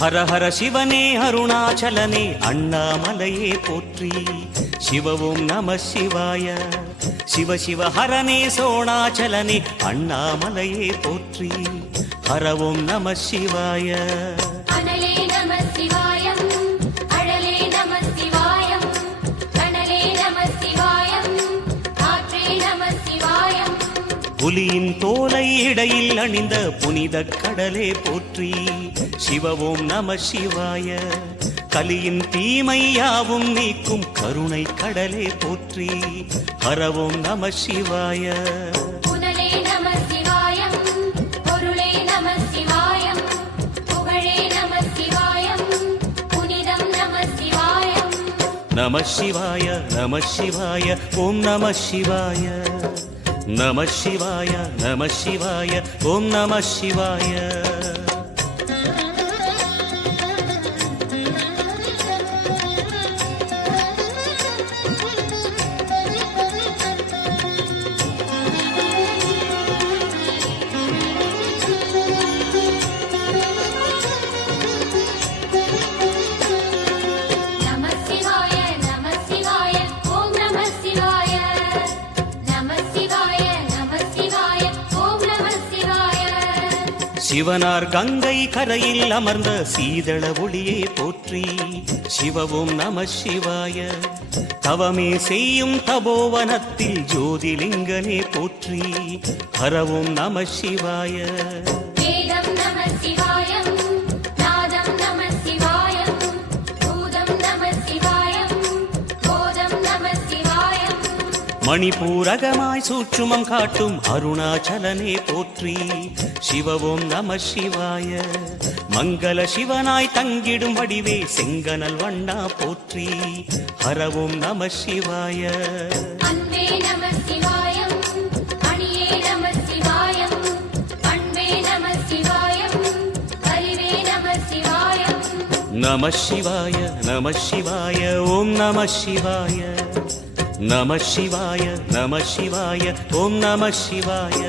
ஹர ஹர சிவனே அருணாச்சலனே அண்ணாமலையே போற்றி. சிவவும் நம சிவாய. சிவ சிவ ஹரனே சோணாச்சலனே அண்ணாமலையே போற்றி. ஹரவும் நம சிவாய. அனலே நம சிவாயம், அழலே நம சிவாயம், கனலே நம சிவாயம், காற்றே நம சிவாயம். புலியின் தோலை இடையில் அணிந்த புனித கடலே போற்றி. சிவவும் நம சிவாய. கலியின் தீமையாவும் நீக்கும் கருணை கடலே போற்றி. ஹரவும் நம சிவாய. புனலே நம சிவாயம், பொருளே நம சிவாயம், புகழே நம சிவாயம், புனிதம் நம சிவாயம். நம சிவாய நம சிவாய ஓம் நம சிவாய. நம சிவாய நம சிவாய ஓம் நம சிவாய. நம சிவாய நம சிவாய ஓம் நம சிவாய. நம சிவாய நம சிவாய ஓம் நம சிவாய. சிவனார் கங்கை கரையில் அமர்ந்த சீதள ஒளியே போற்றி. சிவவும் நம சிவாய. தவமே செய்யும் தபோவனத்தில் ஜோதிலிங்கனே போற்றி. ஹரவும் நம சிவாய. வேதம் நம சிவாயம், நாதம் நம சிவாயம், பூதம் நம சிவாயம், போதம் நம சிவாயம். மணிபூரகமாய் சூற்றுமம் காட்டும் அருணாச்சலனே போற்றி. சிவவும் நம சிவாய. மங்கள சிவனாய் தங்கிடும் வடிவே செங்கனல் வண்ணா போற்றி. ஹரவும் நம சிவாய. அன்பே நம சிவாயம், அணியே நம சிவாயம், அன்பே நம சிவாயம், அறிவே நம சிவாயம். நம சிவாய நம சிவாய ஓம் நம சிவாய. நம சிவாய நம சிவாய ஓம் நம சிவாய.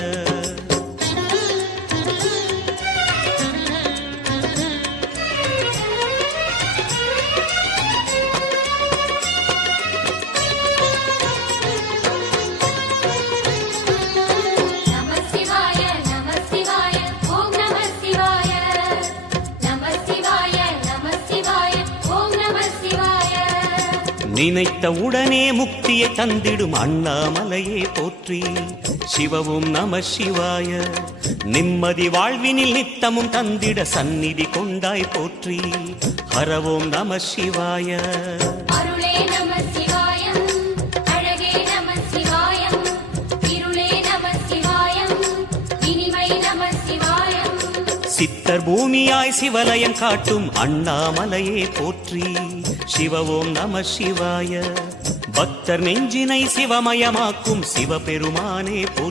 நம சிவாய நம சிவாய ஓம் நம சிவாய. நம சிவாய நம சிவாய ஓம் நம சிவாய. நினைத்த உடனே முக்தியை தந்திடும் அண்ணாமலையே போற்றி. சிவவும் நம சிவாய. நிம்மதி வாழ்வினில் நித்தமும் தந்திட சந்நிதி கொண்டாய் போற்றி. ஹரவோம் நம சிவாய. அருளே நம சிவாயம், அழகே நம சிவாயம், இருளே நம சிவாயம், இனிமை நம சிவாயம். சித்தர் பூமியாய் சிவலயம் காட்டும் அண்ணாமலையே போற்றி. சிவவோம் நம சிவாய. பக்தர் நெஞ்சினை சிவமயமாக்கும் சிவபெருமானே போற்றி.